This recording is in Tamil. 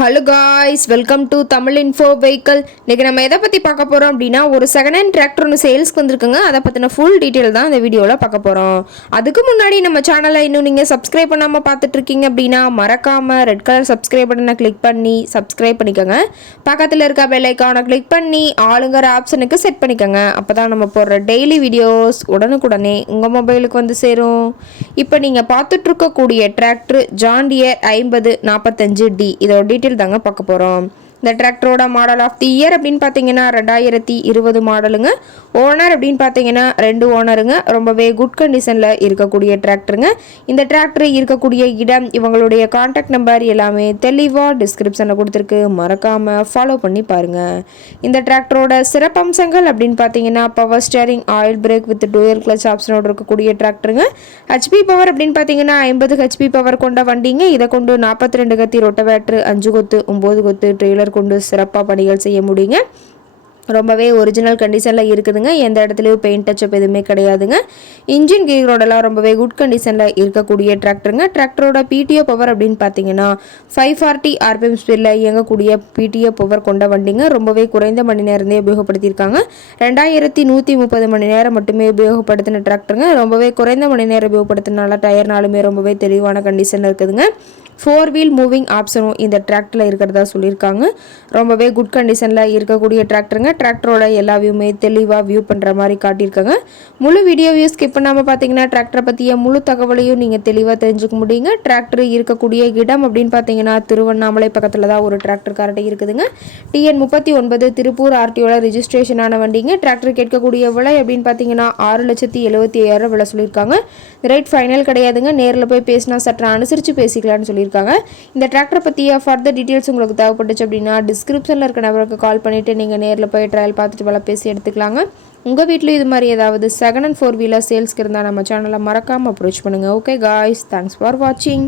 Hello guys, welcome to Tamil info vehicle. இன்றைக்கி நம்ம எதை பற்றி பார்க்க போகிறோம் அப்படின்னா, ஒரு செகண்ட் ஹேண்ட் டிராக்டர் ஒன்று சேல்ஸ்க்கு வந்திருக்குங்க. அதை பற்றின ஃபுல் டீட்டெயில் தான் இந்த வீடியோவில் பார்க்க போகிறோம். அதுக்கு முன்னாடி நம்ம சேனலை இன்னும் நீங்கள் சப்ஸ்கிரைப் பண்ணாமல் பார்த்துட்ருக்கீங்க அப்படின்னா மறக்காமல் ரெட் கலர் சப்ஸ்கிரைப் பட்டனை கிளிக் பண்ணி சப்ஸ்கிரைப் பண்ணிக்கோங்க. பக்கத்தில் இருக்க பெல் ஐக்கானை கிளிக் பண்ணி ஆளுங்கிற ஆப்ஷனுக்கு செட் பண்ணிக்கோங்க. அப்போ தான் நம்ம போடுற டெய்லி வீடியோஸ் உடனுக்குடனே உங்கள் மொபைலுக்கு வந்து சேரும். இப்போ நீங்கள் பார்த்துட்ருக்கக்கூடிய டிராக்டர் ஜான் டியர் 5045D. இதோட டீட்டெயில் தாங்க பார்க்க போகிறோம். இந்த டிராக்டரோட மாடல் ஆஃப் தி இயர் அப்படின்னு பார்த்தீங்கன்னா 2020 மாடலுங்க. ஓனர் அப்படின்னு பார்த்தீங்கன்னா 2 ஓனருங்க. ரொம்பவே குட் கண்டிஷனில் இருக்கக்கூடிய டிராக்டருங்க. இந்த டிராக்டர் இருக்கக்கூடிய இடம், இவங்களுடைய கான்டாக்ட் நம்பர் எல்லாமே தெளிவாக டிஸ்கிரிப்ஷனில் கொடுத்துருக்கு. மறக்காமல் ஃபாலோ பண்ணி பாருங்கள். இந்த டிராக்டரோட சிறப்பம்சங்கள் அப்படின்னு பார்த்தீங்கன்னா power steering, oil brake with dual clutch ஆப்ஷனோடு இருக்கக்கூடிய டிராக்டருங்க. ஹெச்பி பவர் அப்படின்னு பார்த்தீங்கன்னா 50 ஹெச்பி பவர் கொண்ட வண்டிங்க. இதை கொண்டு 42 கத்தி ரொட்டவேட்ரு, 5 கொத்து 9 கொத்து ட்ரெய்லர் கொண்டு சிறப்பாக பணிகள் செய்ய முடியுங்க. ரொம்பவே ஒரிஜினல் கண்டிஷனில் இருக்குதுங்க. எந்த இடத்துலையும் பெயிண்ட் டச்சப் எதுவுமே கிடையாதுங்க. இன்ஜின் கீர் ரோடெல்லாம் ரொம்பவே குட் கண்டிஷனில் இருக்கக்கூடிய டிராக்டருங்க. டிராக்டரோட பிடிஓ பவர் அப்படின்னு பார்த்தீங்கன்னா 540 RPM ஸ்பீடில் இயங்கக்கூடிய பிடிஓ பவர் கொண்ட வண்டிங்க. ரொம்பவே குறைந்த மணி நேரமே உபயோகப்படுத்தியிருக்காங்க. 2130 மணி நேரம் மட்டுமே உபயோகப்படுத்தின டிராக்டருங்க. ரொம்பவே குறைந்த மணி நேரம் உபயோகப்படுத்தினால டயர்னாலுமே ரொம்பவே தெளிவான கண்டிஷனில் இருக்குதுங்க. 4 வீல் மூவிங் ஆப்ஷனும் இந்த டிராக்டரில் இருக்கிறதா சொல்லியிருக்காங்க. ரொம்பவே குட் கண்டிஷனில் இருக்கக்கூடிய டிராக்டருங்க. டிராக்டரோட எல்லா வியூமே தெளிவாக வியூ பண்ணுற மாதிரி காட்டியிருக்காங்க. முழு வீடியோவையும் ஸ்கிப் பண்ணாமல் பார்த்தீங்கன்னா டிராக்டரை பற்றிய முழு தகவலையும் நீங்கள் தெளிவாக தெரிஞ்சுக்க முடியுங்க. டிராக்டர் இருக்கக்கூடிய இடம் அப்படின்னு பார்த்தீங்கன்னா திருவண்ணாமலை பக்கத்தில் தான் ஒரு டிராக்டர் கரெக்டாக இருக்குதுங்க. TN 39 திருப்பூர் RTOட ரிஜிஸ்ட்ரேஷன் ஆன வண்டிங்க. டிராக்டர் கேட்கக்கூடிய விலை அப்படின்னு பார்த்தீங்கன்னா 6,75,000 விலை சொல்லியிருக்காங்க. ரேட் ஃபைனல் கிடையாதுங்க. நேரில் போய் பேசினா சற்று அனுசரித்து பேசிக்கலாம்னு சொல்லியிருக்காங்க. இந்த டிராக்டர் பற்றிய ஃபர்தர் டீட்டெயில்ஸ் உங்களுக்கு தேவைப்பட்டுச்சு அப்படின்னா டிஸ்கிரிப்ஷனில் இருக்க நபருக்கு கால் பண்ணிவிட்டு நீங்கள் நேரில் போய் ட்ரையல் பார்த்துட்டு வேலை பேசி எடுத்துக்கலாங்க. உங்கள் வீட்டில் இது மாதிரி ஏதாவது செகண்ட் அண்ட் 4 வீலர் சேல்ஸ்க்கு இருந்தால் நம்ம சேனலை மறக்காமல் அப்ரோச் பண்ணுங்கள். ஓகே காய்ஸ், தேங்க்ஸ் ஃபார் வாட்சிங்.